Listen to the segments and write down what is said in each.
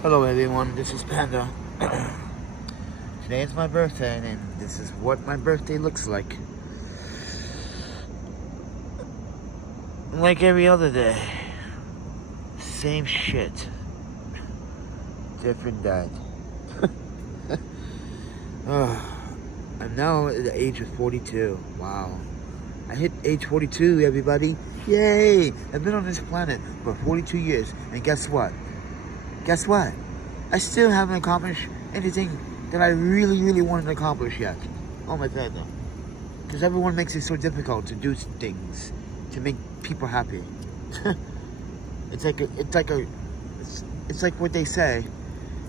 Hello everyone, this is Panda. Today is my birthday and this is what my birthday looks like. Like every other day. Same shit. Different dad. I'm now at the age of 42. Wow. I hit age 42, everybody. Yay! I've been on this planet for 42 years and guess what? Guess what? I still haven't accomplished anything that I really wanted to accomplish yet. Oh my god, though. Because everyone makes it so difficult to do things to make people happy. It's like what they say.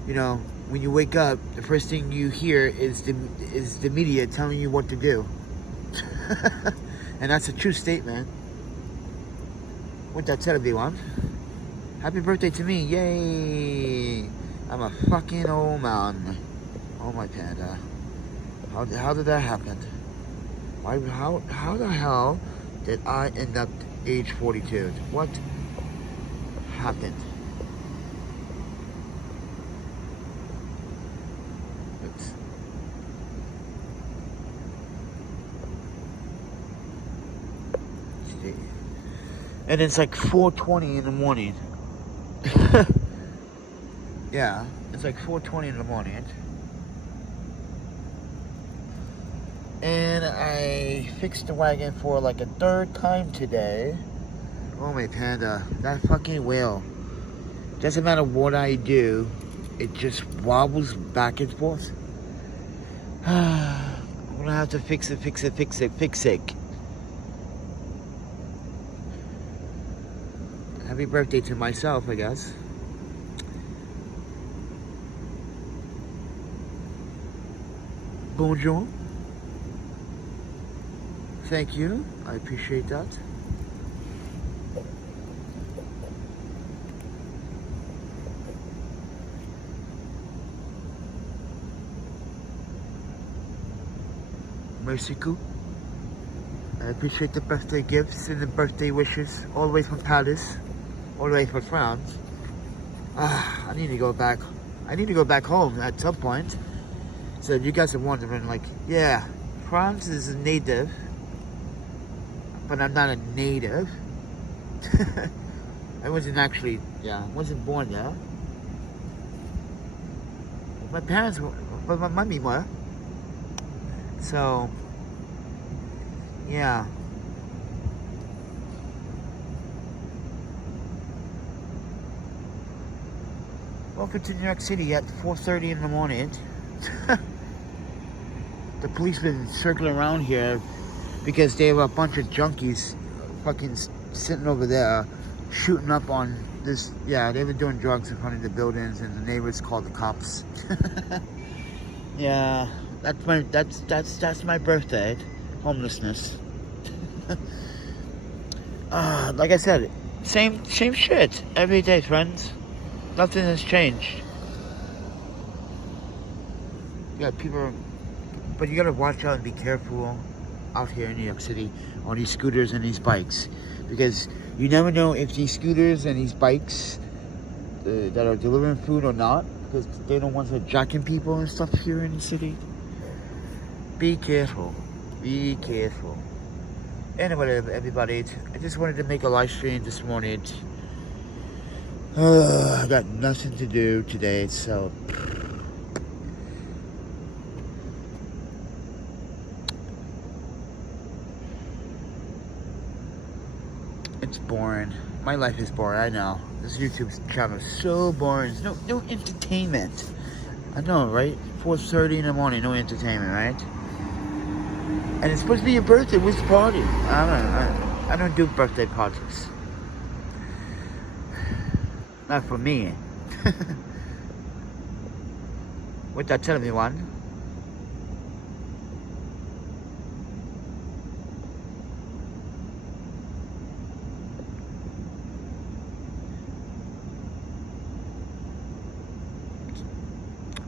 You know, when you wake up, the first thing you hear is the media telling you what to do. And that's a true statement. With that said, everyone, happy birthday to me, yay! I'm a fucking old man. Oh my panda. How did that happen? How the hell did I end up age 42? What happened? Oops. And it's like 4:20 in the morning. Yeah, it's like 4:20 in the morning. And I fixed the wagon for like a third time today. Oh my panda, that fucking wheel. Doesn't matter what I do, it just wobbles back and forth. I'm gonna have to fix it. Happy birthday to myself, I guess. Bonjour. Thank you. I appreciate that. Merci beaucoup. I appreciate the birthday gifts and the birthday wishes, all the way from Paris, all the way from France. I need to go back. I need to go back home at some point. So you guys are wondering, like, yeah, France is a native, but I'm not a native. I wasn't actually, wasn't born there. My parents were, but my mommy were. So, yeah. Welcome to New York City at 4:30 in the morning. The police been circling around here because they have a bunch of junkies fucking sitting over there shooting up on this. Yeah, they were doing drugs in front of the buildings and the neighbors called the cops. Yeah, that's my birthday. Homelessness. Like I said, same shit every day, friends. Nothing has changed. Yeah, people, but you gotta watch out and be careful out here in New York City on these scooters and these bikes, because you never know if these scooters and these bikes that are delivering food or not, because they're the ones that are jacking people and stuff here in the city. Be careful. Be careful. Anyway, everybody, I just wanted to make a live stream this morning. I got nothing to do today, so it's boring. My life is boring, I know. This YouTube channel is so boring. There's no entertainment. I know, right? 4:30 in the morning, no entertainment, right? And it's supposed to be your birthday. Where's the party? I don't do birthday parties. Not for me. What that tell everyone?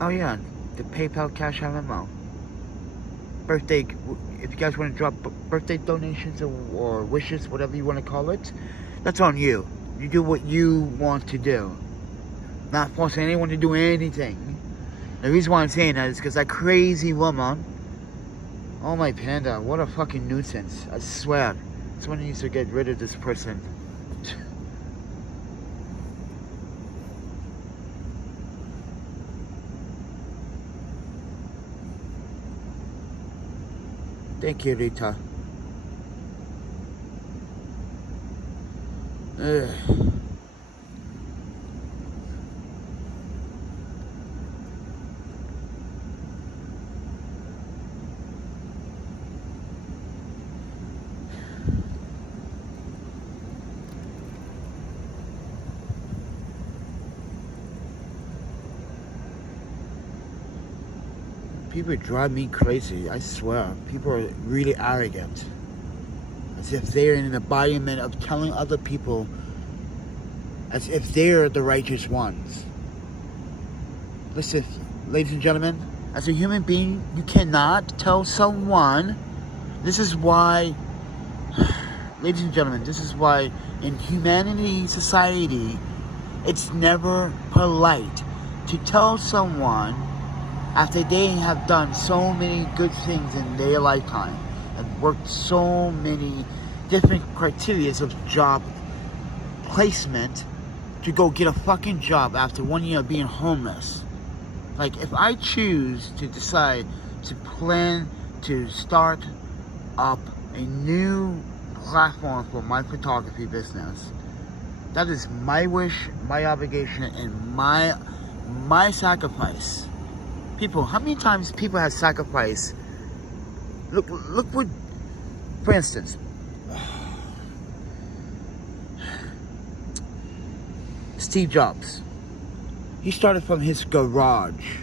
Oh yeah, the PayPal Cash App Venmo. Birthday, if you guys want to drop birthday donations or wishes, whatever you want to call it, that's on you. You do what you want to do. Not forcing anyone to do anything. The reason why I'm saying that is because that crazy woman. Oh my panda, what a fucking nuisance. I swear. Someone needs to get rid of this person. Thank you, Rita. Ugh. People drive me crazy, I swear. People are really arrogant. As if they're in an embodiment of telling other people as if they're the righteous ones. Listen, ladies and gentlemen, as a human being, you cannot tell someone. This is why, ladies and gentlemen, this is why in humanity society, it's never polite to tell someone after they have done so many good things in their lifetime and worked so many different criteria of job placement to go get a fucking job after 1 year of being homeless. Like, if I choose to decide to plan to start up a new platform for my photography business, that is my wish, my obligation, and my sacrifice. People, how many times people have sacrificed? Look what, for instance, Steve Jobs. He started from his garage.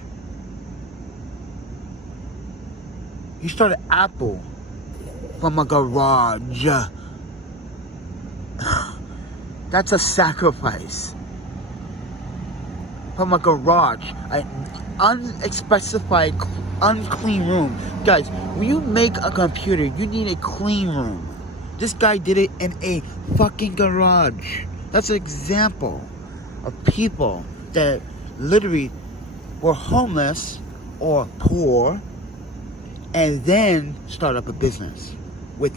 He started Apple from a garage. That's a sacrifice. From a garage. An unspecified, unclean room. Guys, when you make a computer, you need a clean room. This guy did it in a fucking garage. That's an example of people that literally were homeless or poor and then start up a business with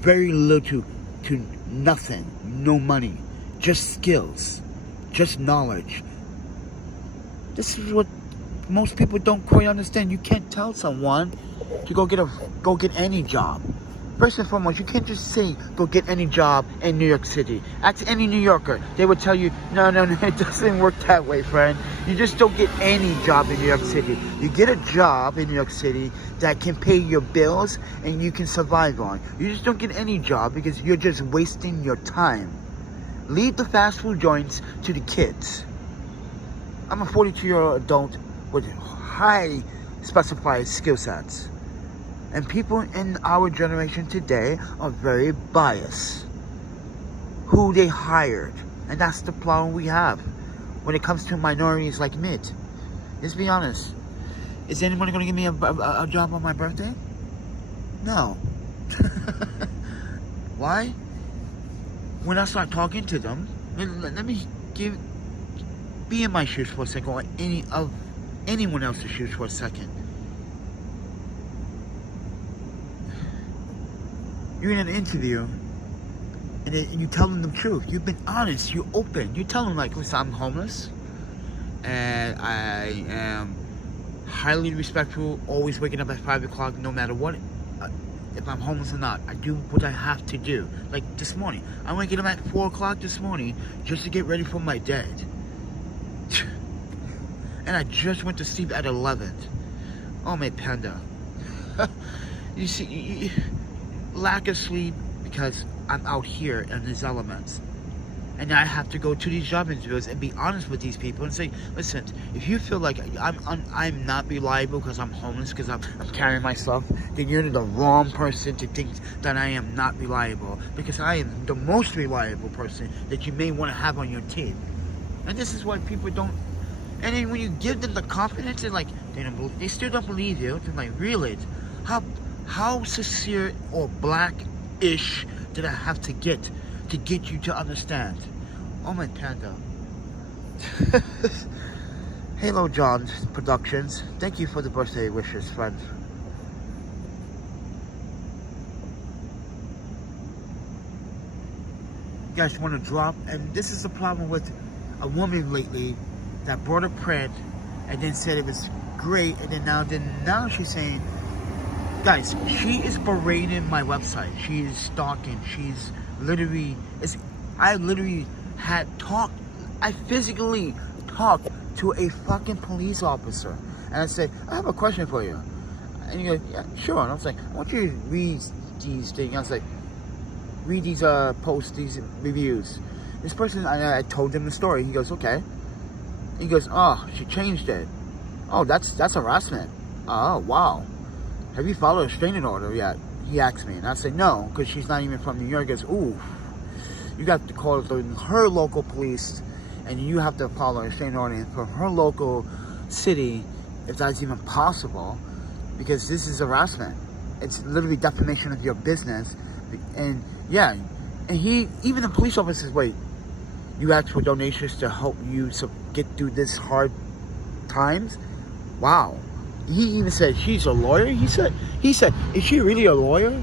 very little to nothing, no money, just skills, just knowledge. This is what most people don't quite understand. You can't tell someone to go get any job. First and foremost, you can't just say go get any job in New York City. Ask any New Yorker, they would tell you, no, it doesn't work that way, friend. You just don't get any job in New York City. You get a job in New York City that can pay your bills and you can survive on. You just don't get any job because you're just wasting your time. Leave the fast food joints to the kids. I'm a 42-year-old adult with high specified skill sets. And people in our generation today are very biased. Who they hired. And that's the problem we have when it comes to minorities like me. Let's be honest. Is anyone going to give me a job on my birthday? No. Why? When I start talking to them, let me be in my shoes for a second, or anyone else's shoes for a second. You're in an interview and you tell them the truth. You've been honest, you're open. You tell them, like, listen, I'm homeless and I am highly respectful, always waking up at 5 o'clock no matter what. If I'm homeless or not, I do what I have to do. Like this morning, I'm waking up at 4 o'clock this morning just to get ready for my day. And I just went to sleep at 11. Oh my panda. You see, lack of sleep because I'm out here in these elements. And I have to go to these job interviews and be honest with these people and say, listen, if you feel like I'm not reliable because I'm homeless, because I'm carrying myself, then you're the wrong person to think that I am not reliable, because I am the most reliable person that you may want to have on your team. And this is what people don't. And then when you give them the confidence, and like they still don't believe you. They're like, really? How sincere or black-ish did I have to get you to understand? Oh my panda. Halo John Productions. Thank you for the birthday wishes, friend. You guys want to drop, and this is the problem with a woman lately that brought a print and then said it was great, and then now she's saying, guys, she is berating my website. She is stalking. She's literally, I literally I physically talked to a fucking police officer, and I said, I have a question for you. And he goes, yeah, sure. And I was like, I want you to read these things. I was like, read these posts, these reviews. This person, I told him the story. He goes, okay. He goes, oh, she changed it. Oh, that's harassment. Oh, wow. Have you followed a restraining order yet? He asked me, and I said no, because she's not even from New York. He goes, ooh, you got to call her local police, and you have to follow a restraining order from her local city, if that's even possible, because this is harassment. It's literally defamation of your business. And yeah, and even the police officer says, wait, you asked for donations to help you get through this hard times? Wow. He even said she's a lawyer. He said, is she really a lawyer?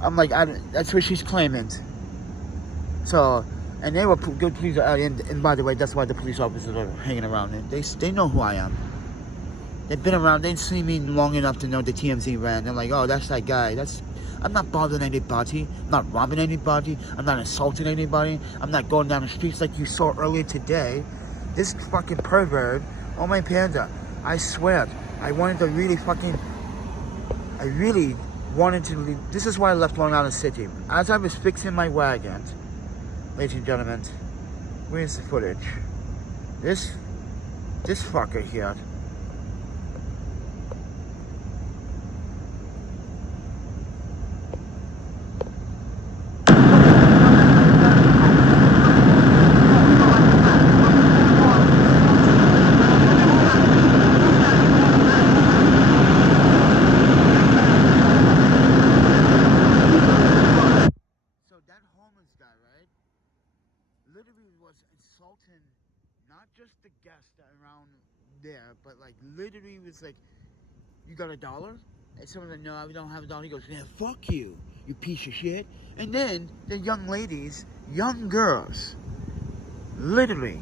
I'm like, that's what she's claiming. So, and they were good police. And by the way, that's why the police officers are hanging around. And they know who I am. They've been around. They've seen me long enough to know the TMZ ran. They're like, oh, that's that guy. I'm not bothering anybody. I'm not robbing anybody. I'm not assaulting anybody. I'm not going down the streets like you saw earlier today. This fucking pervert. Oh my panda, I swear, I really wanted to leave. This is why I left Long Island City. As I was fixing my wagon, ladies and gentlemen, where's the footage? This fucker here. Not just the guests that are around there, but like literally was like, you got $1? And someone's like, no, we don't have $1. He goes, man, fuck you, you piece of shit. And then the young ladies, young girls, literally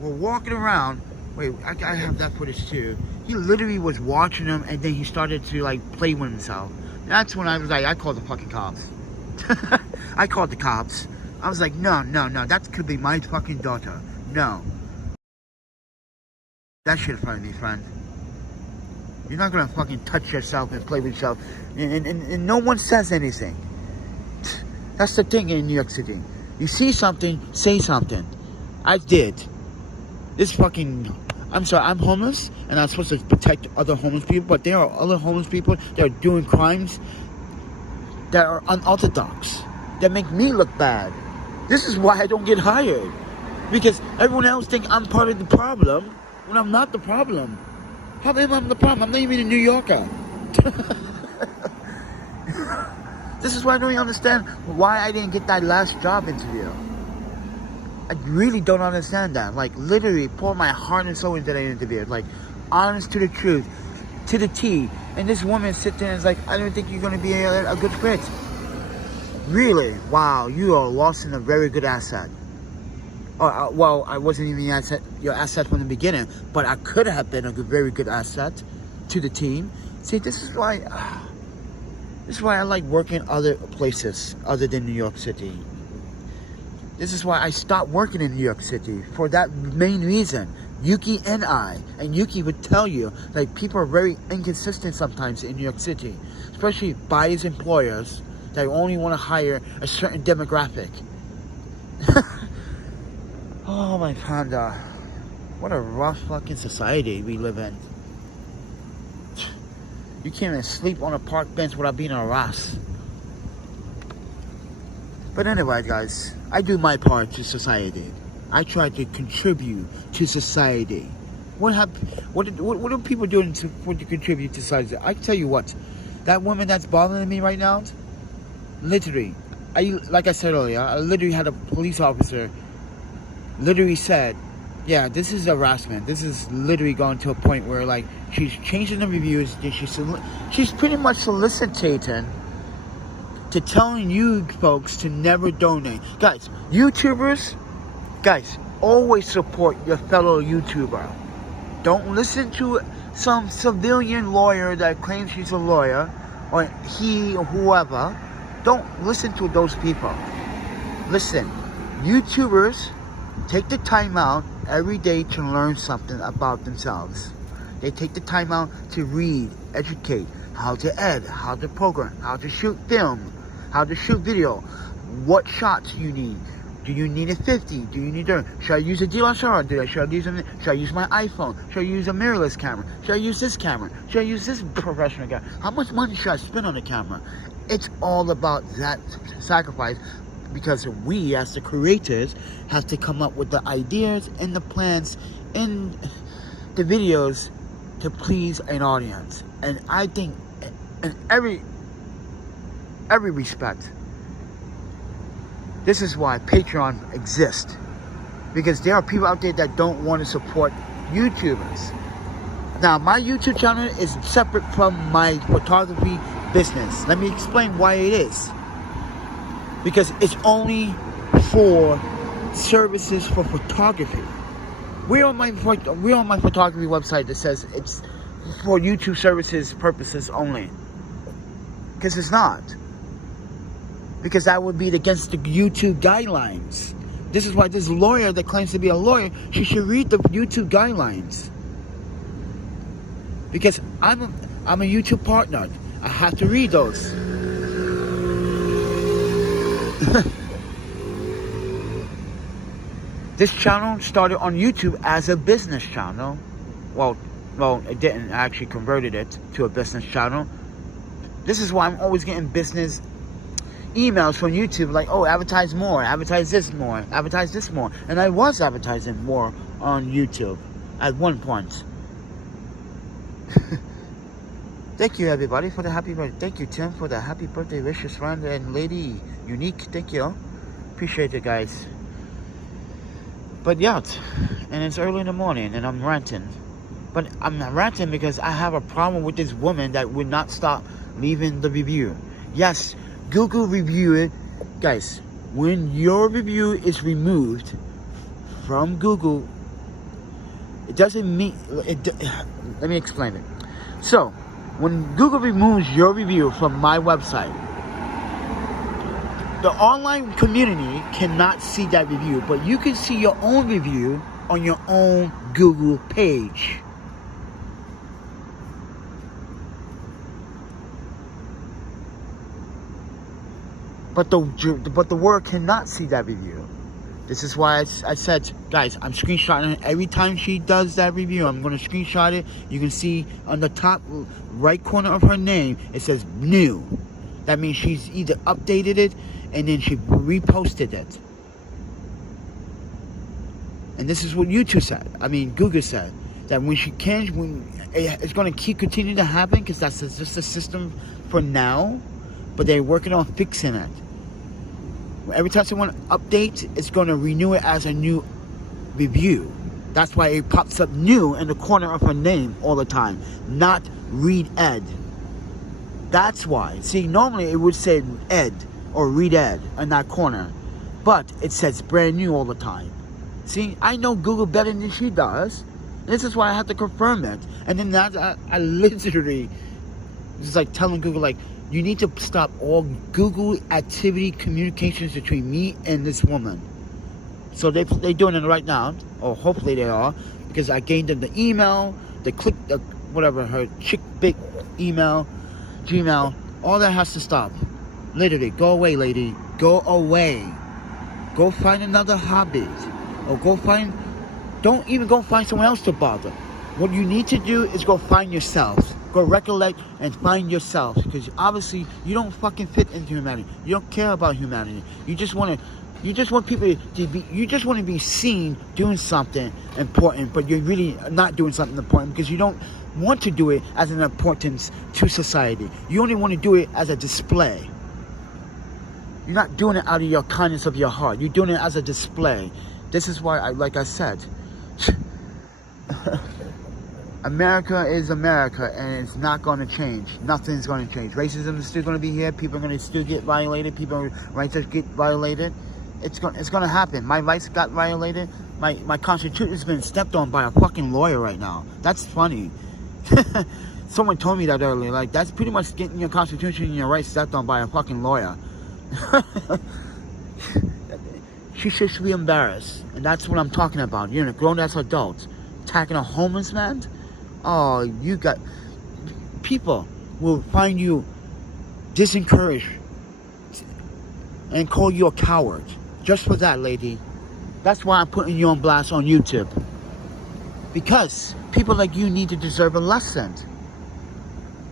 were walking around. Wait, I have that footage too. He literally was watching them, and then he started to like play with himself. That's when I was like, I called the fucking cops. I called the cops. I was like, no, that could be my fucking daughter. No. That shit in front of me, friend. You're not gonna fucking touch yourself and play with yourself. And no one says anything. That's the thing in New York City. You see something, say something. I did. This fucking... I'm sorry, I'm homeless, and I'm supposed to protect other homeless people, but there are other homeless people that are doing crimes that are unorthodox, that make me look bad. This is why I don't get hired. Because everyone else thinks I'm part of the problem when I'm not the problem. How am I the problem? I'm not even a New Yorker. This is why I don't even understand why I didn't get that last job interview. I really don't understand that. Like, literally pour my heart and soul into that interview. Like, honest to the truth, to the T. And this woman sits there and is like, I don't think you're going to be a good fit. Really? Wow, you are lost in a very good asset. Well, I wasn't even your asset from the beginning, but I could have been a very good asset to the team. See, this is why I like working other places other than New York City. This is why I stopped working in New York City, for that main reason. Yuki and Yuki would tell you, like, people are very inconsistent sometimes in New York City, especially biased employers that only want to hire a certain demographic. Oh my panda, what a rough fucking society we live in. You can't even sleep on a park bench without being harassed. But anyway, guys, I do my part to society. I try to contribute to society. What are people doing to contribute to society? I tell you what, that woman that's bothering me right now, literally, like I said earlier, I literally had a police officer literally said, yeah, this is harassment. This is literally going to a point where, like, she's changing the reviews. She's pretty much soliciting to telling you folks to never donate. Guys, YouTubers, guys, always support your fellow YouTuber. Don't listen to some civilian lawyer that claims she's a lawyer, or he or whoever. Don't listen to those people. Listen, YouTubers take the time out every day to learn something about themselves. They take the time out to read, educate, how to edit, how to program, how to shoot film, how to shoot video, what shots you need. Do you need a 50? Do you need a... Should I use a DSLR? Should I use my iPhone? Should I use a mirrorless camera? Should I use this camera? Should I use this professional camera? How much money should I spend on a camera? It's all about that sacrifice, because we, as the creators, have to come up with the ideas and the plans and the videos to please an audience. And I think in every respect, this is why Pateron exists. Because there are people out there that don't want to support YouTubers. Now, my YouTube channel is separate from my photography business. Let me explain why it is. Because it's only for services for photography. We're on my photography website that says it's for YouTube services purposes only. Because it's not. Because that would be against the YouTube guidelines. This is why this lawyer that claims to be a lawyer, she should read the YouTube guidelines. Because I'm a YouTube partner. I have to read those. This channel started on YouTube as a business channel. Well, it didn't. I actually converted it to a business channel. This is why I'm always getting business emails from YouTube, like, oh, advertise more, advertise this more, advertise this more. And I was advertising more on YouTube at one point. Thank you, everybody, for the happy birthday. Thank you, Tim, for the happy birthday wishes, friend and lady Unique. Thank you. Appreciate it, guys. But yeah, and it's early in the morning and I'm ranting. But I'm not ranting because I have a problem with this woman that would not stop leaving the review. Yes, Google review it. Guys, when your review is removed from Google, it doesn't mean... let me explain it. So, when Google removes your review from my website, the online community cannot see that review, but you can see your own review on your own Google page. But the world cannot see that review. This is why I said, guys, I'm screenshotting it. Every time she does that review, I'm going to screenshot it. You can see on the top right corner of her name, it says new. That means she's either updated it and then she reposted it. And this is what YouTube said. I mean, Google said that when it's going to keep continuing to happen, because that's just a system for now, but they're working on fixing it. Every time someone updates, it's going to renew it as a new review. That's why it pops up new in the corner of her name all the time, not read ed. That's why. See, normally it would say ed or read ed in that corner, but it says brand new all the time. See, I know Google better than she does. This is why I have to confirm it. And then I literally just like telling Google, like, you need to stop all Google activity communications between me and this woman. So they're doing it right now, or hopefully they are, because I gained them the email, they clicked the whatever, her chick big email, Gmail. All that has to stop. Literally, go away, lady. Go away. Go find another hobby, or don't even go find someone else to bother. What you need to do is go find yourself. Go recollect and find yourself, because obviously you don't fucking fit into humanity. You don't care about humanity. You just want people to be. You just want to be seen doing something important, but you're really not doing something important because you don't want to do it as an importance to society. You only want to do it as a display. You're not doing it out of your kindness of your heart. You're doing it as a display. This is why, like I said, America is America, and it's not going to change. Nothing's going to change. Racism is still going to be here. People are going to still get violated. People's rights get violated. It's going to happen. My rights got violated. My constitution has been stepped on by a fucking lawyer right now. That's funny. Someone told me that earlier. Like, that's pretty much getting your constitution and your rights stepped on by a fucking lawyer. She should be embarrassed. And that's what I'm talking about. You're a grown-ass adult attacking a homeless man. Oh, you got... People will find you disencouraged and call you a coward. Just for that, lady. That's why I'm putting you on blast on YouTube. Because people like you need to deserve a lesson.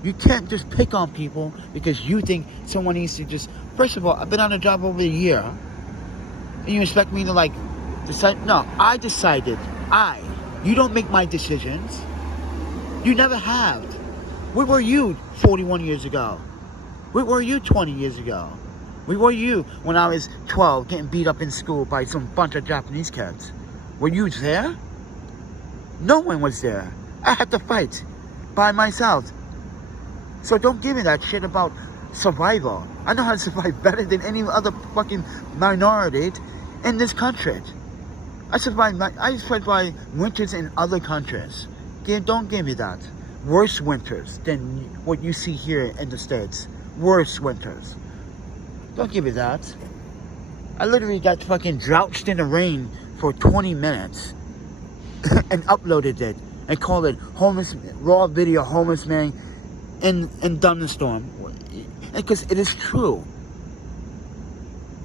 You can't just pick on people because you think someone needs to just... First of all, I've been on a job over a year. And you expect me to, like, decide? No, I decided. You don't make my decisions. You never have. Where were you 41 years ago? Where were you 20 years ago? Where were you when I was 12 getting beat up in school by some bunch of Japanese kids? Were you there? No one was there. I had to fight by myself. So don't give me that shit about survival. I know how to survive better than any other fucking minority in this country. I survived winters in other countries. Don't give me that. Worse winters than what you see here in the States. Worse winters. Don't give me that. I literally got fucking drenched in the rain for 20 minutes and uploaded it and called it raw video homeless man in thunderstorm. Because it is true.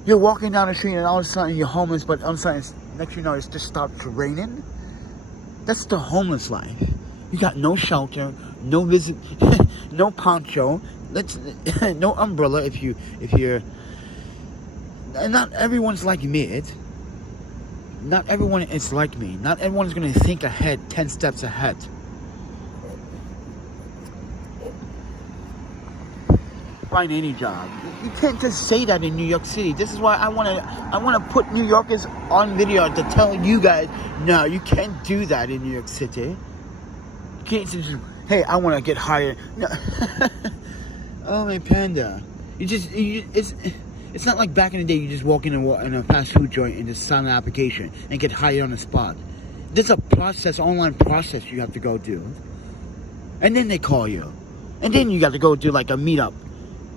You're walking down the street and all of a sudden you're homeless, but all of a sudden next you know it's just stopped raining. That's the homeless life. You got no shelter, no no poncho, no umbrella if you're. And not everyone's like me. Not everyone is like me. Not everyone's gonna think ahead, 10 steps ahead. Find any job. You can't just say that in New York City. This is why I wanna put New Yorkers on video to tell you guys, no, you can't do that in New York City. You can't just, hey, I wanna get hired. No. Oh my panda. It's not like back in the day you just walk in a fast food joint and just sign an application and get hired on the spot. There's a process, online process you have to go do. And then they call you. And then you got to go do like a meetup.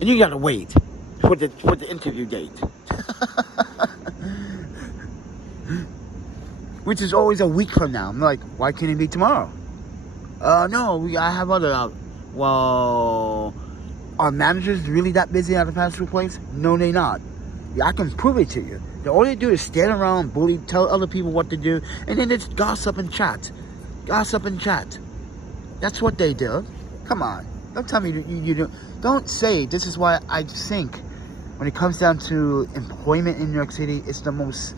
And you got to wait for the interview date. Which is always a week from now. I'm like, why can't it be tomorrow? No, I have other... Well... Are managers really that busy at a fast food place? No, they're not. I can prove it to you. All they do is stand around, bully, tell other people what to do, and then it's gossip and chat. Gossip and chat. That's what they do. Come on. Don't tell me you do. Don't say, this is why I think when it comes down to employment in New York City, it's the most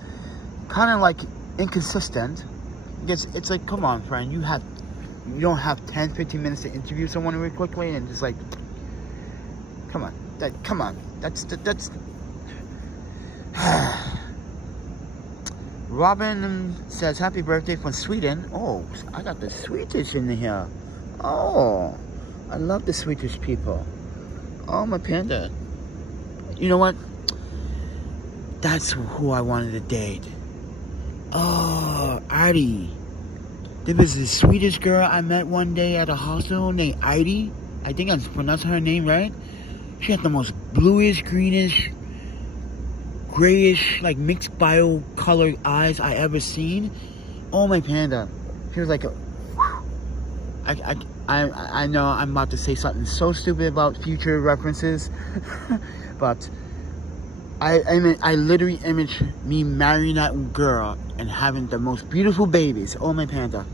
kind of like inconsistent. It's like, come on, friend. You don't have 10, 15 minutes to interview someone really quickly and just like... Come on. That's Robin says happy birthday from Sweden. Oh, I got the Swedish in here. Oh, I love the Swedish people. Oh, my panda. You know what? That's who I wanted to date. Oh, Adi. There was this Swedish girl I met one day at a hostel named Adi. I think I'm pronouncing her name right. She had the most bluish, greenish, grayish, like mixed bio-colored eyes I ever seen. Oh my panda. She was like a... I know I'm about to say something so stupid about future references. But I literally image me marrying that girl and having the most beautiful babies. Oh my panda.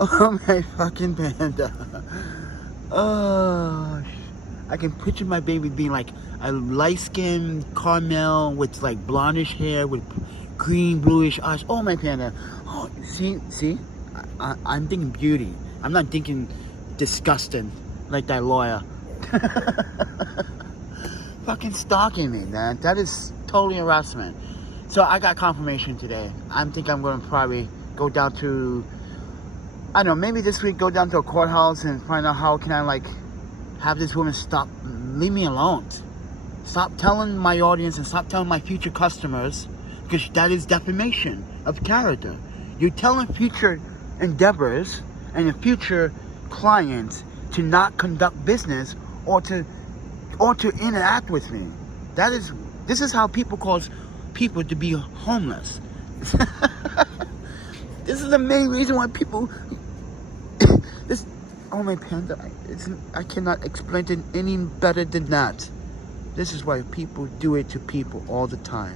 Oh my fucking panda. Oh, I can picture my baby being like a light-skinned caramel with like blondish hair with green, bluish eyes. Oh, my panda. Oh, see? I'm thinking beauty. I'm not thinking disgusting like that lawyer. Fucking stalking me, man. That is totally harassment. So I got confirmation today. I think I'm going to probably go down to, I don't know, maybe this week go down to a courthouse and find out how can I like have this woman stop, leave me alone. Stop telling my audience and stop telling my future customers, because that is defamation of character. You're telling future endeavors and your future clients to not conduct business or to interact with me. This is how people cause people to be homeless. This is the main reason why people oh my panda, I cannot explain it any better than that. This is why people do it to people all the time.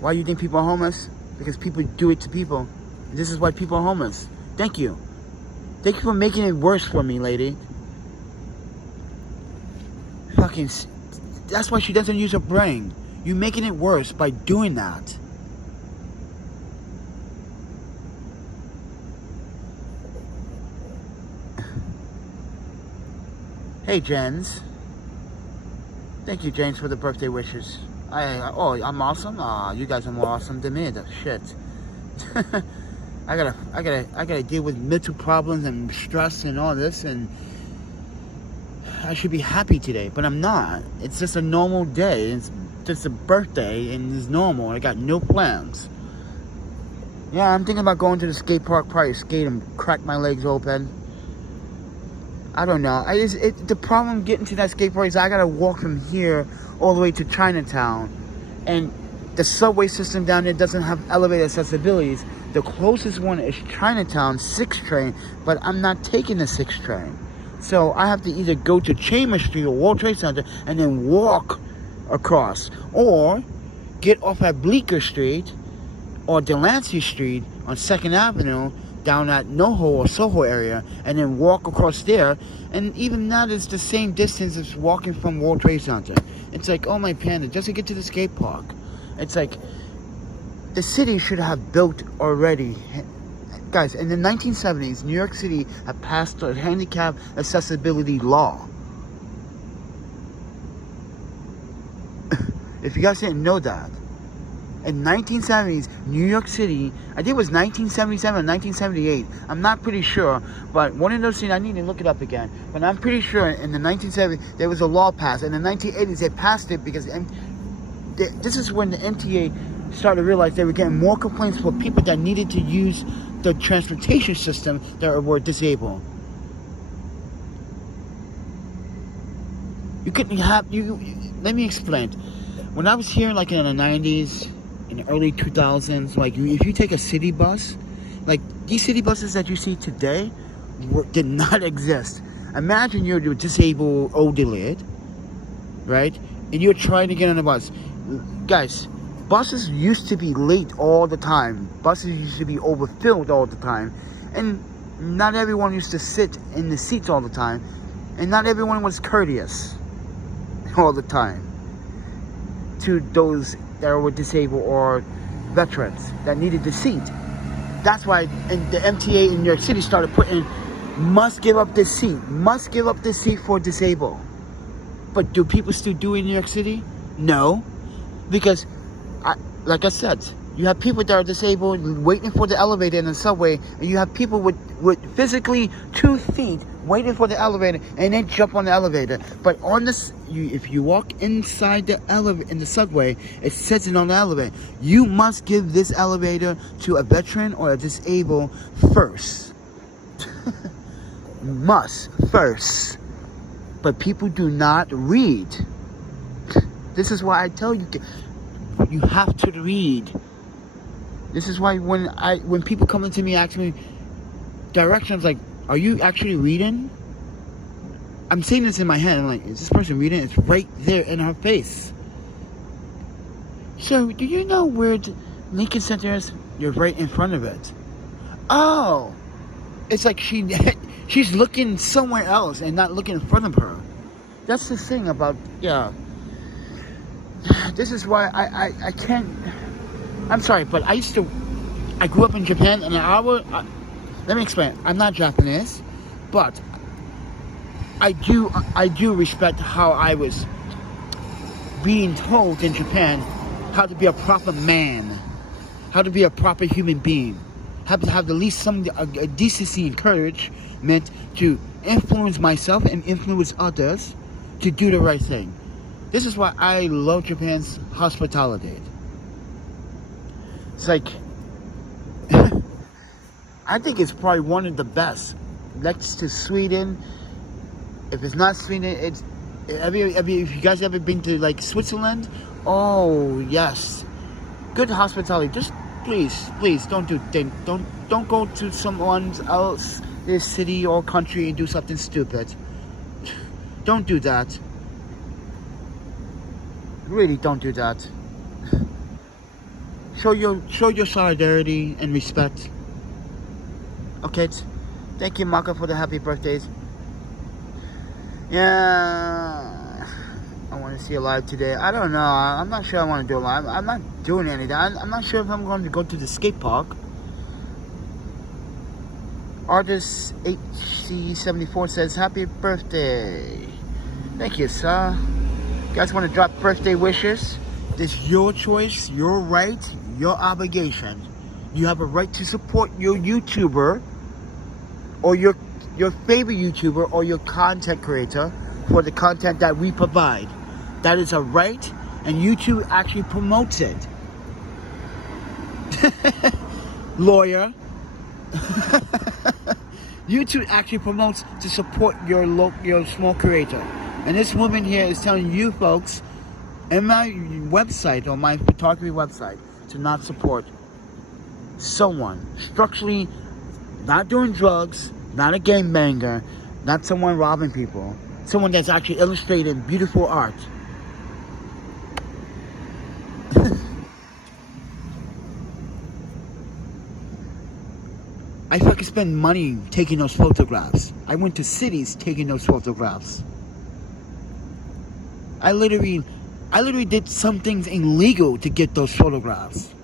Why do you think people are homeless? Because people do it to people. This is why people are homeless. Thank you. Thank you for making it worse for me, lady. Fucking, that's why she doesn't use her brain. You're making it worse by doing that. Hey, Jens. Thank you, James, for the birthday wishes. I'm awesome. You guys are more awesome than me. Shit. I gotta deal with mental problems and stress and all this, and I should be happy today, but I'm not. It's just a normal day. It's just a birthday, and it's normal. I got no plans. Yeah, I'm thinking about going to the skate park, probably skate and crack my legs open. I don't know. The problem getting to that skate park is I gotta walk from here all the way to Chinatown, and the subway system down there doesn't have elevator accessibilities. The closest one is Chinatown 6 train, but I'm not taking the 6 train. So I have to either go to Chambers Street or World Trade Center and then walk across, or get off at Bleecker Street or Delancey Street on 2nd Avenue down at NoHo or Soho area, and then walk across there. And even that is the same distance as walking from World Trade Center. It's like, oh my panda, just to get to the skate park. It's like, the city should have built already. Guys, in the 1970s, New York City had passed a handicap accessibility law. If you guys didn't know that. In 1970s, New York City, I think it was 1977 or 1978. I'm not pretty sure, but one of those things, I need to look it up again. But I'm pretty sure in the 1970s, there was a law passed. In the 1980s, they passed it because this is when the MTA started to realize they were getting more complaints for people that needed to use the transportation system that were disabled. You couldn't have, let me explain. When I was here like in the 90s, in the early 2000s, like if you take a city bus, like these city buses that you see today did not exist. Imagine you're a disabled old idiot, right? And you're trying to get on a bus. Guys, buses used to be late all the time. Buses used to be overfilled all the time. And not everyone used to sit in the seats all the time. And not everyone was courteous all the time to those that were disabled or veterans that needed the seat. That's why the MTA in New York City started putting, must give up this seat. Must give up this seat for disabled. But do people still do it in New York City? No. Because, like I said, you have people that are disabled waiting for the elevator in the subway, and you have people with physically 2 feet waiting for the elevator and then jump on the elevator. But on this, if you walk inside the elevator in the subway, it says it on the elevator, you must give this elevator to a veteran or a disabled first. Must first. But people do not read. This is why I tell you, you have to read. This is why when people come into me asking me directions, like, are you actually reading? I'm saying this in my head. I'm like, is this person reading? It's right there in her face. So, do you know where the Lincoln Center is? You're right in front of it. Oh, it's like she's looking somewhere else and not looking in front of her. That's the thing about, yeah. This is why I can't. I'm sorry, but I grew up in Japan, and let me explain. I'm not Japanese, but I do respect how I was being told in Japan how to be a proper man, how to be a proper human being, have to have at least some decency and courage meant to influence myself and influence others to do the right thing. This is why I love Japan's hospitality. It's like, I think it's probably one of the best. Next to Sweden. If it's not Sweden, it's if you guys ever been to like Switzerland, oh yes, good hospitality. Just please don't go to someone else, their city or country and do something stupid. Don't do that. Really, don't do that. Show your solidarity and respect. Okay, thank you, Maka, for the happy birthdays. Yeah, I want to see you live today. I don't know. I'm not sure I want to do a live. I'm not doing anything. I'm not sure if I'm going to go to the skate park. Artist HC74 says, happy birthday. Thank you, sir. You guys want to drop birthday wishes? It's your choice, your right, your obligation. You have a right to support your YouTuber or your favorite YouTuber or your content creator for the content that we provide. That is a right, and YouTube actually promotes it. Lawyer. YouTube actually promotes to support your small creator. And this woman here is telling you folks in my website or my photography website to not support someone structurally not doing drugs, not a gangbanger, not someone robbing people, someone that's actually illustrating beautiful art. I fucking spend money taking those photographs. I went to cities taking those photographs. I literally did some things illegal to get those photographs.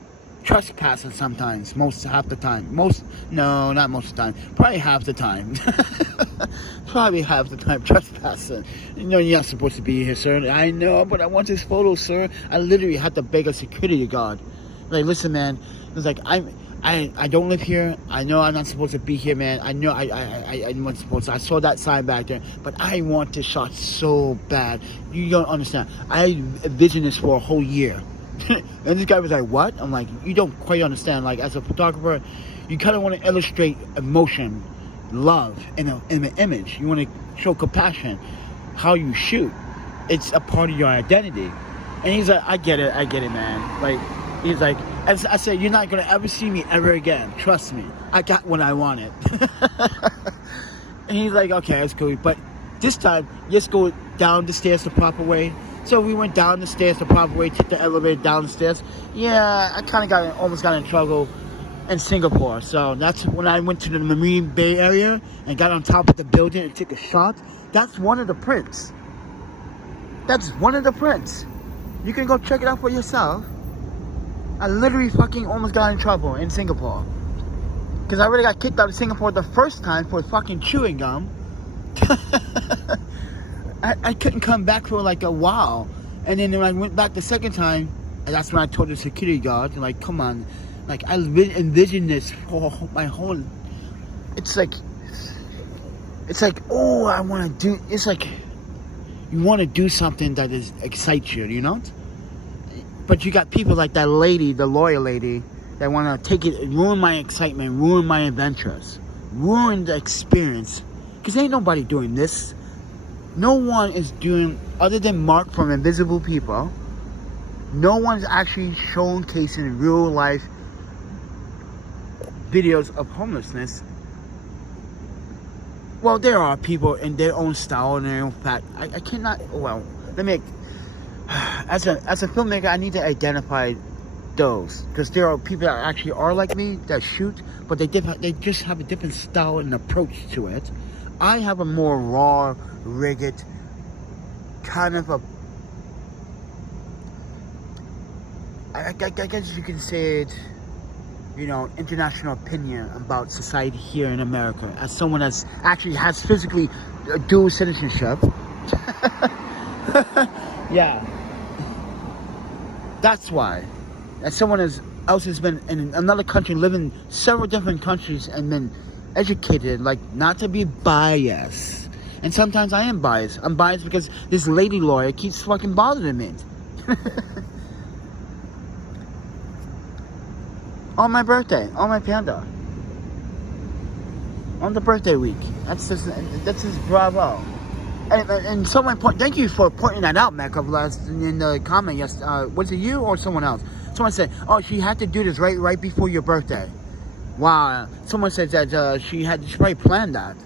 Trespassing sometimes, half the time. No, not most of the time. Probably half the time. Probably half the time trespassing. You know, you're not supposed to be here, sir. I know, but I want this photo, sir. I literally had to beg a security guard. Like, listen, man. It's like, I don't live here. I know I'm not supposed to be here, man. I know I'm not supposed to. I saw that sign back there, but I want this shot so bad. You don't understand. I envisioned this for a whole year. And this guy was like, what? I'm like, you don't quite understand. Like, as a photographer, you kind of want to illustrate emotion, love in an image. You want to show compassion. How you shoot, it's a part of your identity. And he's like, I get it, man. Like, he's like, as I said, you're not going to ever see me ever again. Trust me. I got what I wanted. And he's like, okay, that's cool. But this time, let's go down the stairs the proper way. So we went down the stairs the proper way, took the elevator down the stairs. Yeah, I kind of almost got in trouble in Singapore. So that's when I went to the Marine Bay area and got on top of the building and took a shot. That's one of the prints. That's one of the prints. You can go check it out for yourself. I literally fucking almost got in trouble in Singapore. Because I already got kicked out of Singapore the first time for fucking chewing gum. I couldn't come back for like a while. And then when I went back the second time, and that's when I told the security guard, like, come on. Like, I envisioned this for my whole... It's like, oh, I want to do... It's like, you want to do something that excites you, you know? But you got people like that lady, the lawyer lady, that want to take it, ruin my excitement, ruin my adventures, ruin the experience. Because ain't nobody doing this. No one is doing, other than Mark from Invisible People, no one's actually showcasing real life videos of homelessness. Well, there are people in their own style and their own fact. I cannot, well, let me, as a filmmaker, I need to identify those. Because there are people that actually are like me, that shoot, but they just have a different style and approach to it. I have a more raw, rigid, kind of a, I guess you can say it, you know, international opinion about society here in America. As someone that's actually has physically dual citizenship. Yeah. That's why. That someone else has been in another country, living in several different countries, and been educated, like, not to be biased. And sometimes I am biased. I'm biased because this lady lawyer keeps fucking bothering me. On my birthday, on my panda. On the birthday week. That's just bravo. And someone thank you for pointing that out, Mac, of last in the comment. Yes, was it you or someone else? Someone said, "Oh, she had to do this right before your birthday." Wow. Someone said that she probably planned that,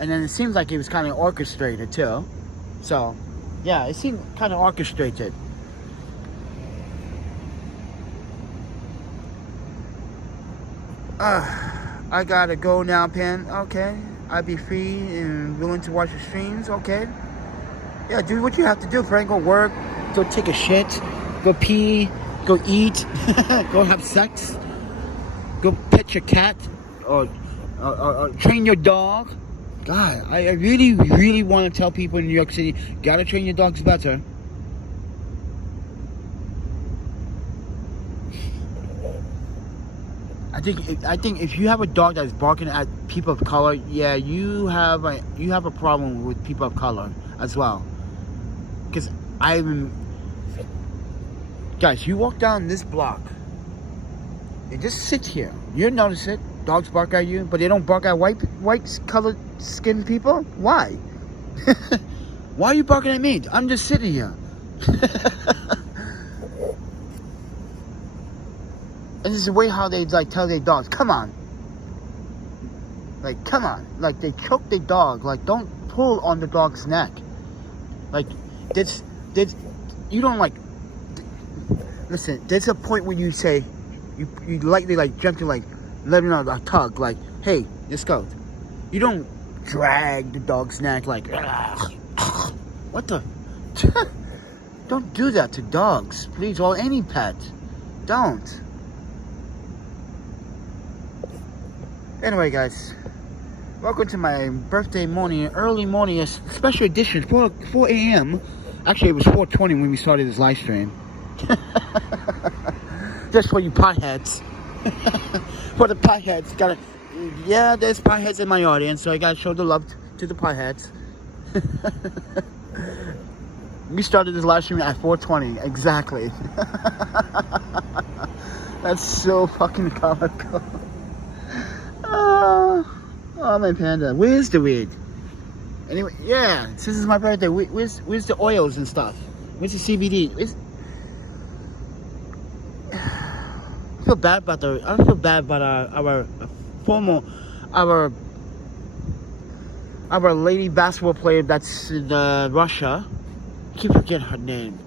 and then it seems like it was kind of orchestrated too. So, yeah, it seemed kind of orchestrated. I gotta go now, Pan. Okay. I'll be free and willing to watch the streams. Okay. Yeah, do what you have to do, Frank. Go work. Go take a shit. Go pee. Go eat. Go have sex. Go pet your cat. Or train your dog. God, I really want to tell people in New York City, gotta train your dogs better. I think if you have a dog that's barking at people of color, yeah, you have a problem with people of color as well. Because guys, you walk down this block and just sit here. You notice it. Dogs bark at you, but they don't bark at white colored skinned people. Why? Why are you barking at me? I'm just sitting here. And this is the way how they like tell their dogs, come on. Like, come on. Like, they choke their dog. Like, don't pull on the dog's neck. Like, you don't like, listen, there's a point where you say, you lightly, like, gently, like, let him know, a tug, like, hey, let's go. You don't drag the dog's neck, like, what the? Don't do that to dogs, please, or any pet. Don't. Anyway, guys, welcome to my birthday morning, early morning, special edition, 4 a.m. Actually, it was 4:20 when we started this live stream. Just for you potheads. For the potheads, yeah, there's potheads in my audience, so I gotta show the love to the potheads. We started this live stream at 4:20, exactly. That's so fucking comical. Oh, my panda. Where's the weed? Anyway, yeah, this is my birthday. Where's the oils and stuff? Where's the CBD? I feel bad about our lady basketball player that's in Russia. I keep forgetting her name.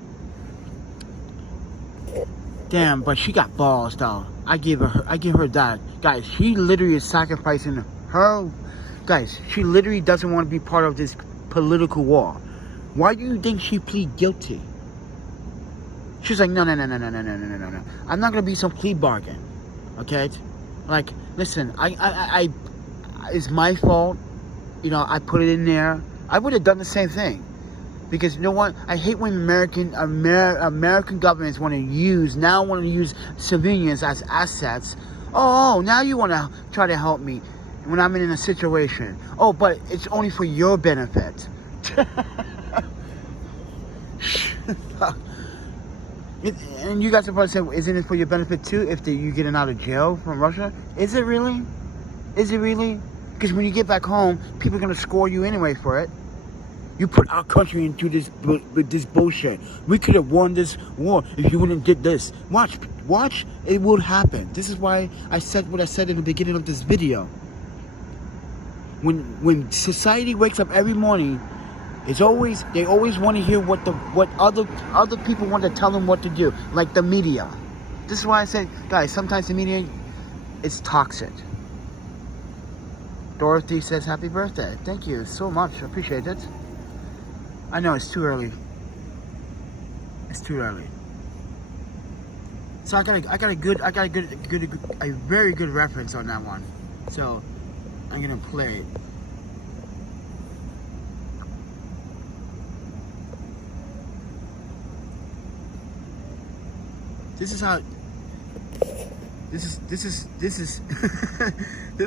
Damn, but she got balls though. I give her that. Guys, she literally is sacrificing her. Guys, she literally doesn't want to be part of this political war. Why do you think she plead guilty? She's like, no. I'm not gonna be some plea bargain. Okay? Like, listen, I it's my fault. You know, I put it in there. I would have done the same thing. Because you know what? I hate when American governments want to use civilians as assets. Oh, now you want to try to help me when I'm in a situation. Oh, but it's only for your benefit. And you guys are probably saying, isn't it for your benefit too if you getting out of jail from Russia? Is it really? Is it really? Because when you get back home, people are going to score you anyway for it. You put our country into this bullshit. We could have won this war if you wouldn't did this. Watch, it will happen. This is why I said what I said in the beginning of this video. When society wakes up every morning, they always want to hear what other people want to tell them what to do, like the media. This is why I said, guys, sometimes the media is toxic. Dorothy says happy birthday. Thank you so much. I appreciate it. I know it's too early. It's too early. So I got a very good reference on that one. So I'm gonna play it. This is how. This is this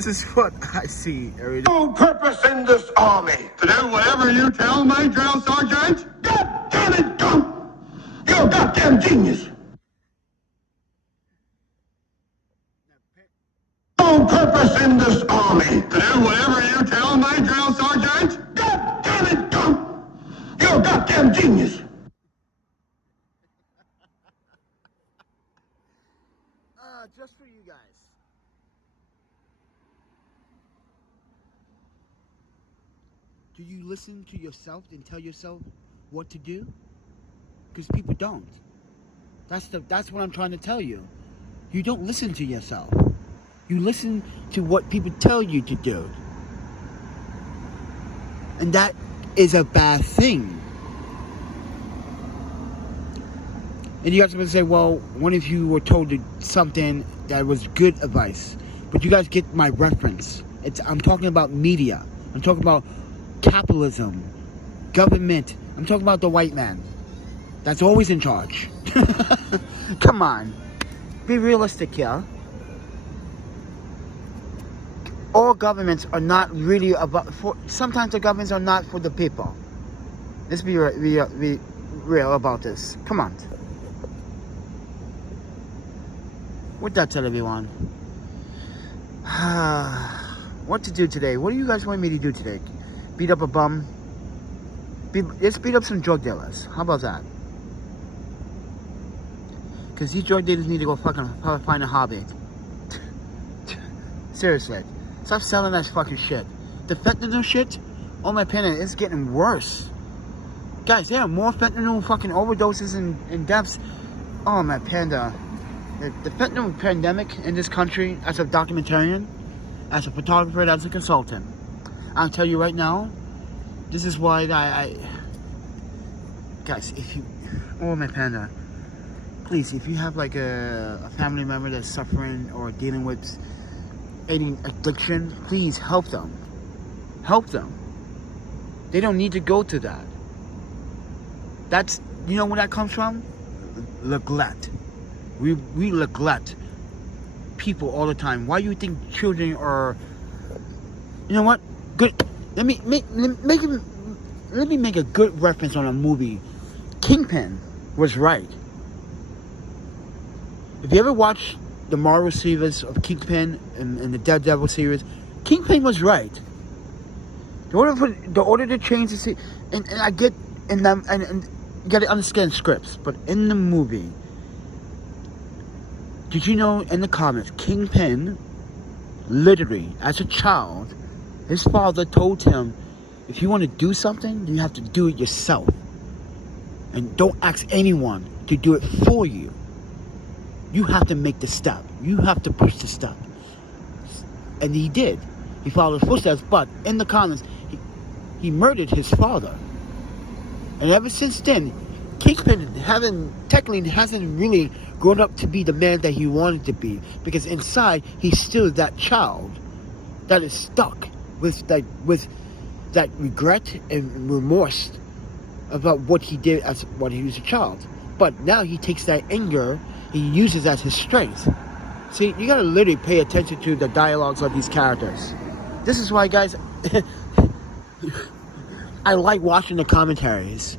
is what I see every day. No purpose in this army to do whatever you tell my drill sergeant. God damn it, Gump! You're a goddamn genius. No purpose in this army to do whatever you tell my drill sergeant. God damn it, Gump! You're a goddamn genius. Just for you guys. Do you listen to yourself and tell yourself what to do? Because people don't. That's what I'm trying to tell you. You don't listen to yourself. You listen to what people tell you to do. And that is a bad thing. And you guys are going to say, well, what if you were told something that was good advice? But you guys get my reference. I'm talking about media. I'm talking about capitalism, government. I'm talking about the white man. That's always in charge. Come on. Be realistic here. All governments are not really about... sometimes the governments are not for the people. Let's be real about this. Come on. With that said, everyone, what to do today? What do you guys want me to do today? Beat up a bum? Let's beat up some drug dealers. How about that? Because these drug dealers need to go fucking find a hobby. Seriously. Stop selling that fucking shit. The fentanyl shit, oh my panda, it's getting worse. Guys, there are more fentanyl fucking overdoses and deaths. Oh my panda. The fentanyl pandemic in this country, as a documentarian, as a photographer, as a consultant, I'll tell you right now, this is why guys, if you, oh my panda, please, if you have like a family member that's suffering or dealing with any addiction, please help them. Help them. They don't need to go to that. That's, you know where that comes from? Neglect. We neglect people all the time. Why do you think children are... You know what? Good. Let me make a good reference on a movie. Kingpin was right. If you ever watched the Marvel series of Kingpin and the Daredevil series, Kingpin was right. The order to change the scene, and I get in them, and you got to understand scripts, but in the movie, did you know in the comics, Kingpin, literally, as a child, his father told him, if you want to do something, you have to do it yourself. And don't ask anyone to do it for you. You have to make the step. You have to push the step. And he did. He followed his footsteps, but in the comics, he murdered his father. And ever since then, Kingpin technically hasn't really grown up to be the man that he wanted to be, because inside he's still that child that is stuck with that regret and remorse about what he did as when he was a child. But now he takes that anger, he uses as his strength. See, you gotta literally pay attention to the dialogues of these characters. This is why, guys, I like watching the commentaries,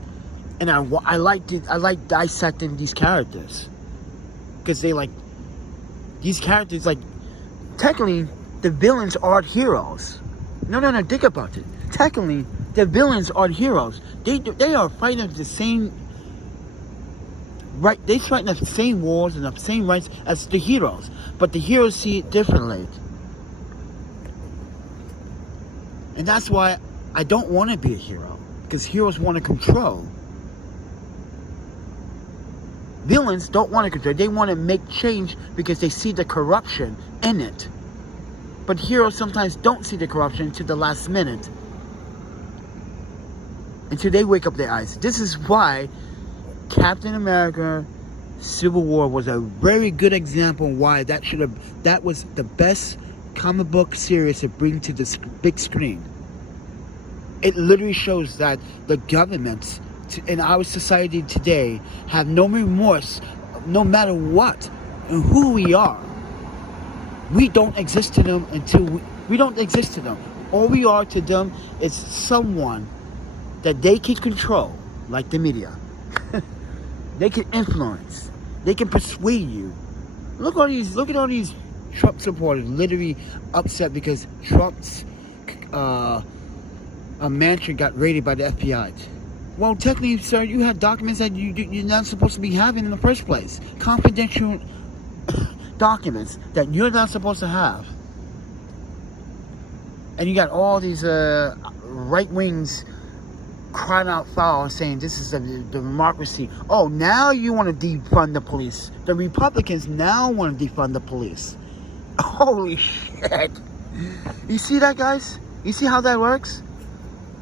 and I like dissecting these characters, because these characters, technically the villains aren't heroes. No, think about it. Technically, the villains aren't heroes. They are fighting the same right. They fight the same wars and the same rights as the heroes, but the heroes see it differently. And that's why I don't want to be a hero, because heroes want to control. Villains don't want to control. They want to make change because they see the corruption in it. But heroes sometimes don't see the corruption until the last minute, until they wake up their eyes. This is why Captain America Civil War was a very good example of why that was the best comic book series to bring to the big screen. It literally shows that the governments in our society today have no remorse no matter what and who we are, we don't exist to them until we don't exist to them. All we are to them is someone that they can control, like the media. They can influence. They can persuade you. Look at all these Trump supporters literally upset because Trump's a mansion got raided by the FBI. Well, technically, sir, you had documents that you're not supposed to be having in the first place. Confidential documents that you're not supposed to have. And you got all these right wings crying out foul saying this is a democracy. Oh, now you want to defund the police. The Republicans now want to defund the police. Holy shit. You see that, guys? You see how that works?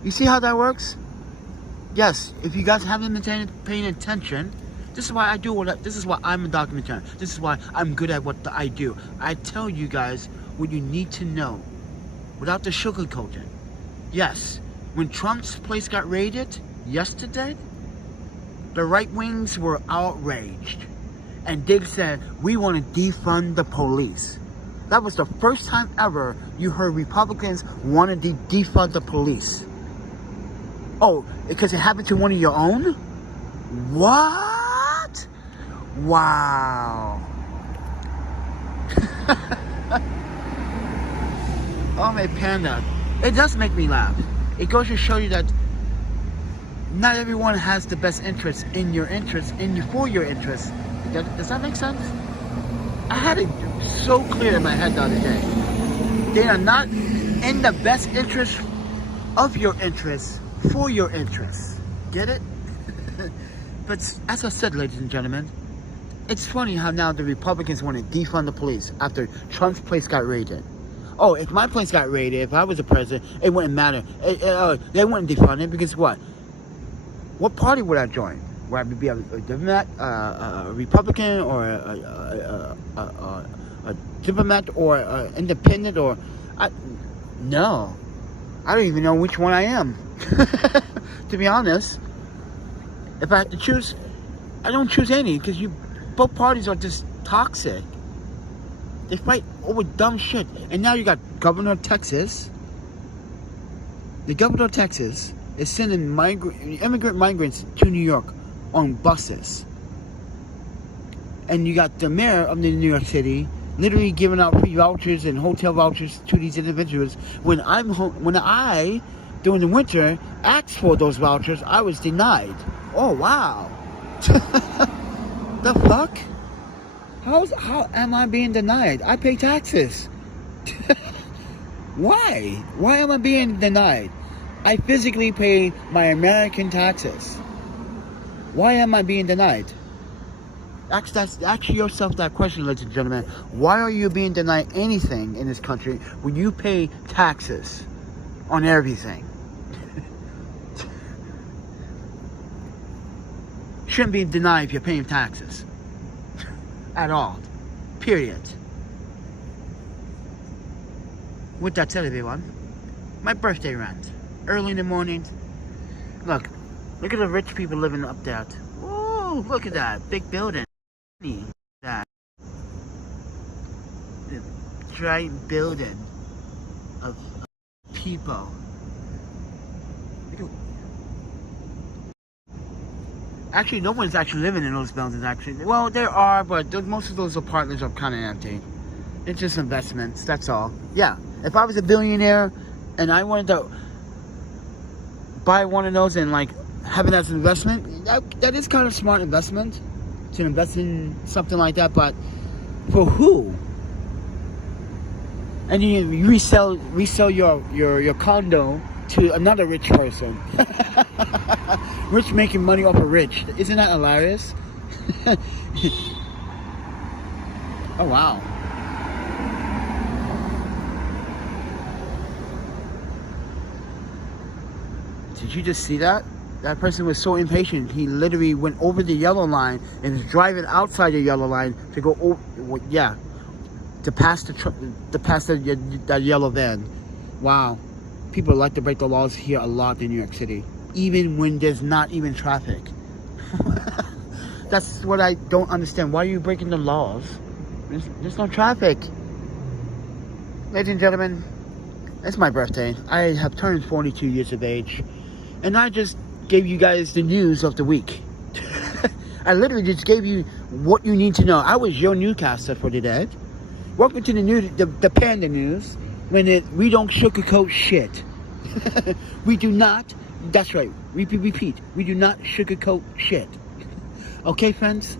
You see how that works? Yes, if you guys haven't been paying attention, this is why I do this is why I'm a documentarian. This is why I'm good at what I do. I tell you guys what you need to know without the sugarcoating. Yes, when Trump's place got raided yesterday, the right wings were outraged. And they said, we want to defund the police. That was the first time ever you heard Republicans want to defund the police. Oh, because it happened to one of your own? What? Wow. Oh, my panda. It does make me laugh. It goes to show you that not everyone has the best interest in your interest, for your interest. Does that make sense? I had it so clear in my head the other day. They are not in the best interest of your interests, for your interests. Get it? But as I said, ladies and gentlemen, it's funny how now the Republicans want to defund the police after Trump's place got raided. Oh, if my place got raided, if I was the president, it wouldn't matter. They wouldn't defund it because what? What party would I join? Would I be a Democrat, a Republican, or a diplomat, or independent, or no, I don't even know which one I am. To be honest, if I had to choose, I don't choose any because both parties are just toxic. They fight over dumb shit, and now you got Governor of Texas. The governor of Texas is sending immigrant migrants to New York on buses. And you got the mayor of New York City literally giving out free vouchers and hotel vouchers to these individuals. When I, during the winter, asked for those vouchers, I was denied. Oh, wow. The fuck? How am I being denied? I pay taxes. Why? Why am I being denied? I physically pay my American taxes. Why am I being denied? Ask yourself that question, ladies and gentlemen. Why are you being denied anything in this country when you pay taxes on everything? Shouldn't be denied if you're paying taxes. At all. Period. With that said, everyone, my birthday rant. Early in the morning. Look at the rich people living up there. Ooh, look at that. Big building. That. The giant building of people. Actually, no one's actually living in those buildings, actually. Well, there are, but most of those apartments are kind of empty. It's just investments, that's all. Yeah, if I was a billionaire and I wanted to buy one of those and, like, have it as an investment, that is kind of smart investment, to invest in something like that, but for who? And you resell your condo to another rich person. Rich making money off of rich. Isn't that hilarious? Oh, wow. Did you just see that? That person was so impatient, he literally went over the yellow line and is driving outside the yellow line to go over, yeah, to pass that yellow van. Wow. People like to break the laws here a lot in New York City, even when there's not even traffic. That's what I don't understand. Why are you breaking the laws? There's no traffic. Ladies and gentlemen, it's my birthday. I have turned 42 years of age. And I just gave you guys the news of the week. I literally just gave you what you need to know. I was your newscaster for today. Welcome to the Panda News. We don't sugarcoat shit. We do not. That's right. Repeat. We do not sugarcoat shit. Okay, friends?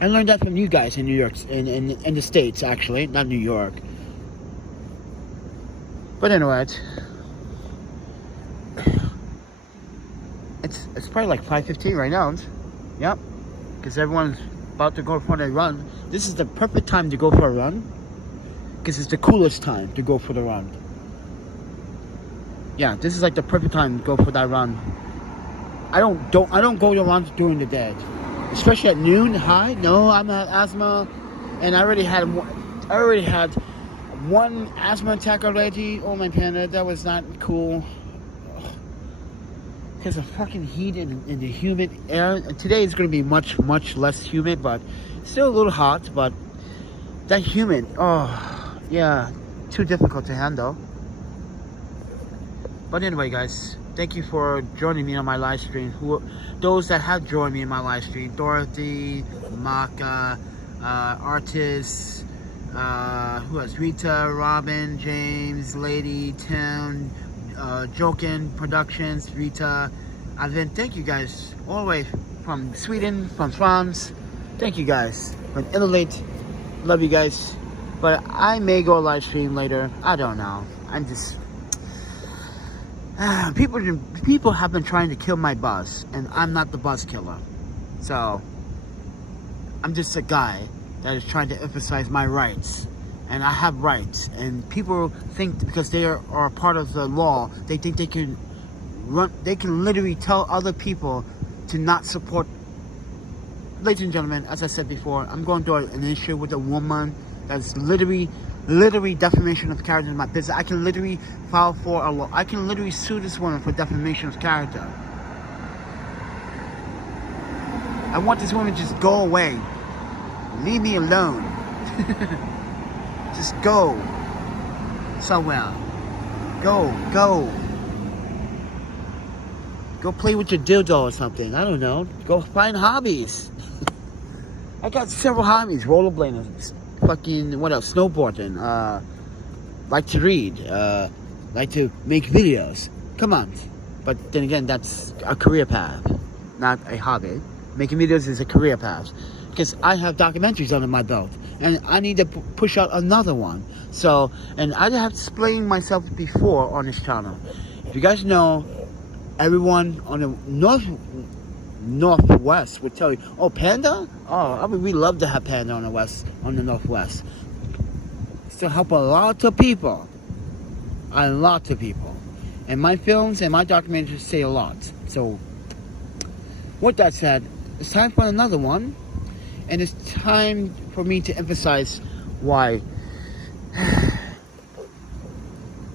I learned that from you guys in New York, in the States, actually, not New York. But anyway, it's probably like 5:15 right now. Yep, because everyone's about to go for a run. This is the perfect time to go for a run, because it's the coolest time to go for the run. Yeah, this is like the perfect time to go for that run. I don't go to runs during the day, especially at noon. Hi, no, I'm at asthma, and I already had one asthma attack already. Oh my panda, that was not cool. Because of fucking heat in the humid air. Today is going to be much less humid, but still a little hot. But that humid, oh yeah, too difficult to handle. But anyway, guys, thank you for joining me on my live stream. Those that have joined me in my live stream: Dorothy, Maka, Artists, who else? Rita, Robin, James, Lady, Tim, Jokin Productions, Rita, Ivan. Thank you guys all the way from Sweden, from France. Thank you guys from Italy. Love you guys. But I may go live stream later. I don't know. I'm just people have been trying to kill my buzz, and I'm not the buzz killer. So I'm just a guy that is trying to emphasize my rights. And I have rights, and people think because they are part of the law, they think they can literally tell other people to not support. Ladies and gentlemen, as I said before, I'm going through an issue with a woman that's literally defamation of character in my business. I can literally file for a law. I can literally sue this woman for defamation of character. I want this woman to just go away. Leave me alone. Just go somewhere. Go play with your dildo or something. I don't know. Go find hobbies. I got several hobbies. Rollerblading, fucking, what else? Snowboarding. Like to read. Like to make videos. Come on. But then again, that's a career path, not a hobby. Making videos is a career path. Because I have documentaries under my belt, and I need to push out another one. So, and I have explained myself before on this channel. If you guys know, everyone on the northwest would tell you, oh, Panda? Oh, I mean, we love to have Panda on the northwest. Still help a lot of people. And my films and my documentaries say a lot. So, with that said, it's time for another one. And it's time for me to emphasize why.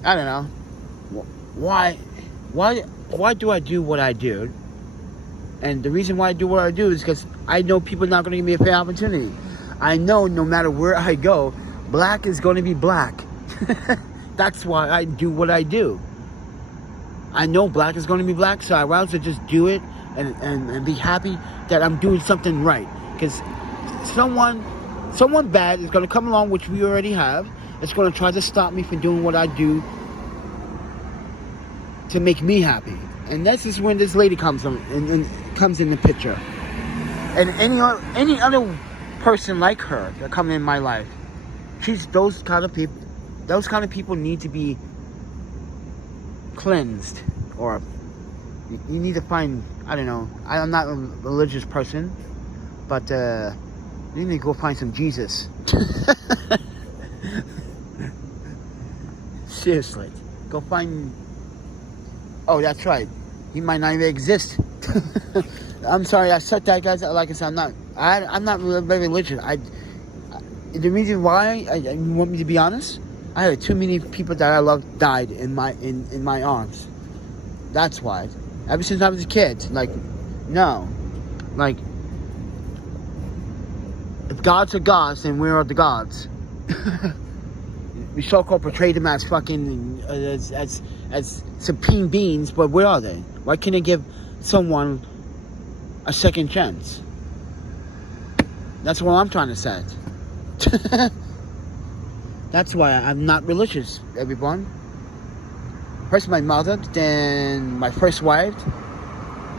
I don't know. Why do I do what I do? And the reason why I do what I do is because I know people are not going to give me a fair opportunity. I know no matter where I go, black is going to be black. That's why I do what I do. I know black is going to be black, so I'd rather just do it and be happy that I'm doing something right. Because someone bad is going to come along, which we already have. It's going to try to stop me from doing what I do to make me happy. And this is when this lady comes in the picture. And any other person like her that come in my life, those kind of people need to be cleansed, or you need to find, I don't know, I'm not a religious person, but you need to go find some Jesus. Seriously, go find. Oh, that's right. He might not even exist. I'm sorry, I said that, guys. Like I said, I'm not very religious. The reason why you want me to be honest, I had too many people that I love died in my arms. That's why. Ever since I was a kid, like, no, like, If gods are gods, then where are the gods? We so-called portray them as fucking as supreme beings, but where are they? Why can't they give someone a second chance? That's what I'm trying to say. That's why I'm not religious, everyone. First my mother, then my first wife,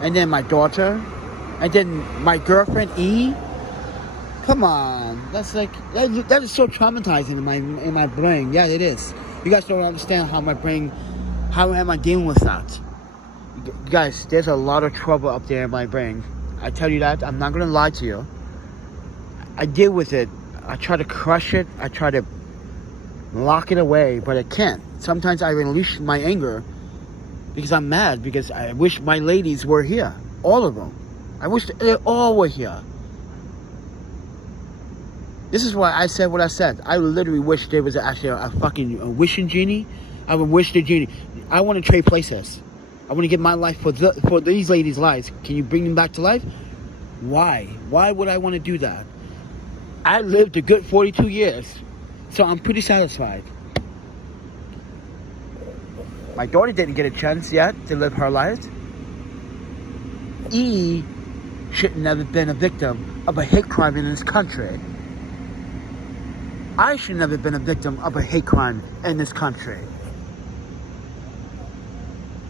and then my daughter, and then my girlfriend E. Come on, that's like that is so traumatizing in my brain. Yeah, it is. You guys don't understand how my brain. How am I dealing with that? You guys, there's a lot of trouble up there in my brain. I tell you that. I'm not gonna lie to you. I deal with it. I try to crush it. I try to lock it away, but I can't. Sometimes I release my anger because I'm mad, because I wish my ladies were here. All of them. I wish they all were here. This is why I said what I said. I literally wish there was actually a fucking wishing genie. I would wish the genie. I want to trade places. I want to give my life for these ladies' lives. Can you bring them back to life? Why? Why would I want to do that? I lived a good 42 years, so I'm pretty satisfied. My daughter didn't get a chance yet to live her life. E should never been a victim of a hate crime in this country. I should never been a victim of a hate crime in this country.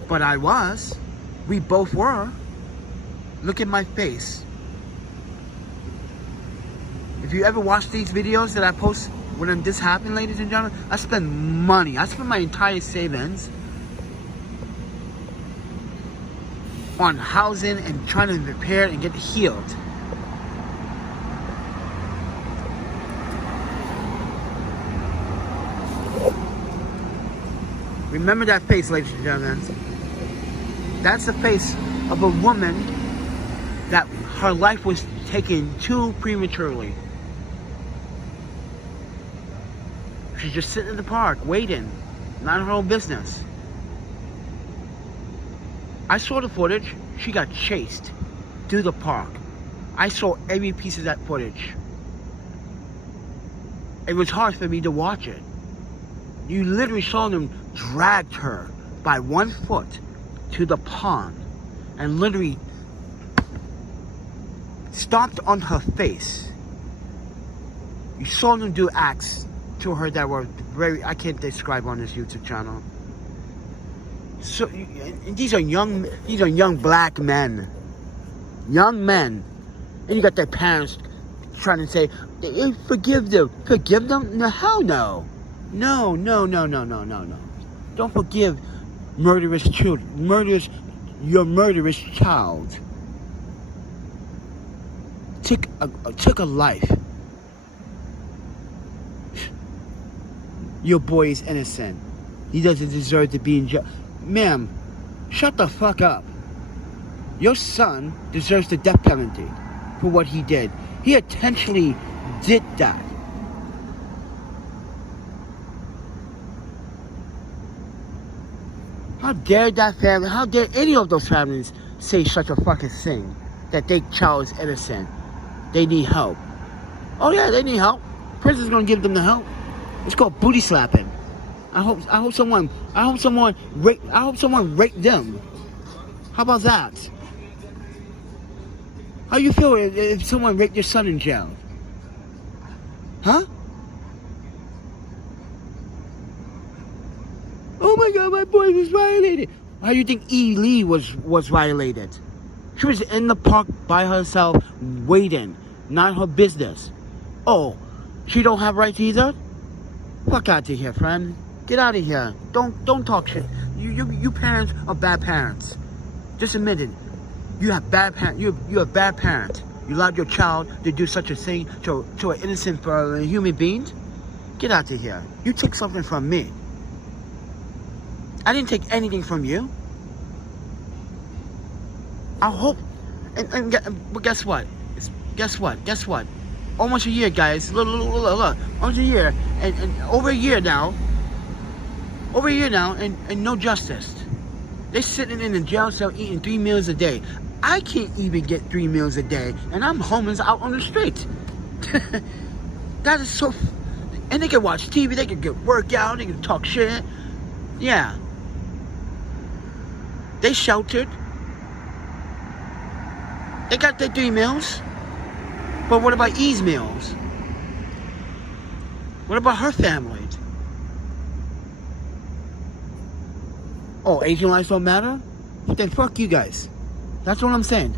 But I was. We both were. Look at my face. If you ever watch these videos that I post when this happened, ladies and gentlemen, I spend money. I spend my entire savings on housing and trying to repair and get healed. Remember that face, ladies and gentlemen. That's the face of a woman that her life was taken too prematurely. She's just sitting in the park, waiting. Not her own business. I saw the footage. She got chased through the park. I saw every piece of that footage. It was hard for me to watch it. You literally saw them dragged her by 1 foot to the pond and literally stomped on her face. You saw them do acts to her that were very, I can't describe on this YouTube channel. So these are young black men, and you got their parents trying to say, forgive them. No, hell no. No. Don't forgive murderous children. Your murderous child took a life. Your boy is innocent. He doesn't deserve to be in jail. Ma'am, shut the fuck up. Your son deserves the death penalty for what he did. He intentionally did that. How dare that family, how dare any of those families say such a fucking thing, that their child is innocent. They need help. Oh yeah, they need help. Prison's gonna give them the help. It's called booty slapping. I hope someone raped them. How about that? How you feel if someone raped your son in jail? Huh? Oh my God, my boy was violated. How do you think E. Lee was violated? She was in the park by herself, waiting. Not her business. Oh, she don't have rights either? Fuck out of here, friend. Get out of here. Don't talk shit. You parents are bad parents. Just admit it. You have bad parents. You're a bad parent. You allowed your child to do such a thing to an innocent human being. Get out of here. You took something from me. I didn't take anything from you. I hope, but guess what? Guess what? Almost a year, guys. Look. Almost a year, and over a year now, and no justice. They're sitting in the jail cell eating 3 meals a day. I can't even get 3 meals a day, and I'm homeless out on the street. That is so... And they can watch TV, they can get workout, they can talk shit. Yeah. They sheltered. They got their 3 meals. But what about E's meals? What about her family? Oh, Asian lives don't matter? Then fuck you guys. That's what I'm saying.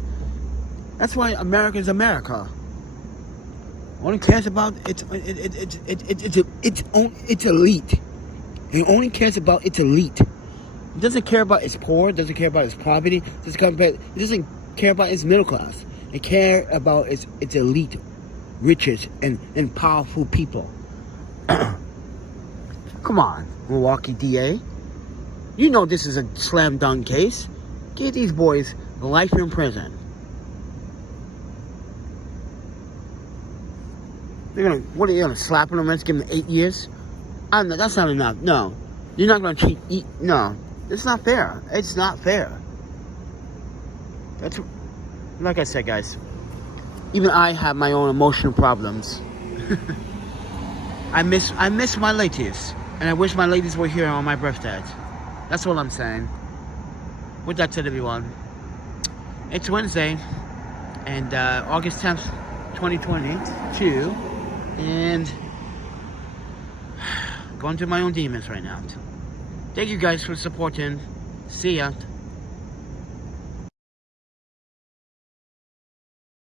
That's why America is America. Only cares about it's elite. It only cares about its elite. It doesn't care about its poor. It doesn't care about its poverty. It doesn't care about its middle class. It cares about its elite, riches, and powerful people. Come on, Milwaukee DA. You know this is a slam dunk case. Give these boys life in prison. What are you gonna slap them and give them 8 years? That's not enough. No, you're not gonna cheat. No, it's not fair. It's not fair. That's like I said, guys. Even I have my own emotional problems. I miss my ladies, and I wish my ladies were here on my birthday. That's what I'm saying. With that said, everyone, it's Wednesday, and August 10th, 2022, and going through my own demons right now. Thank you guys for supporting. See ya.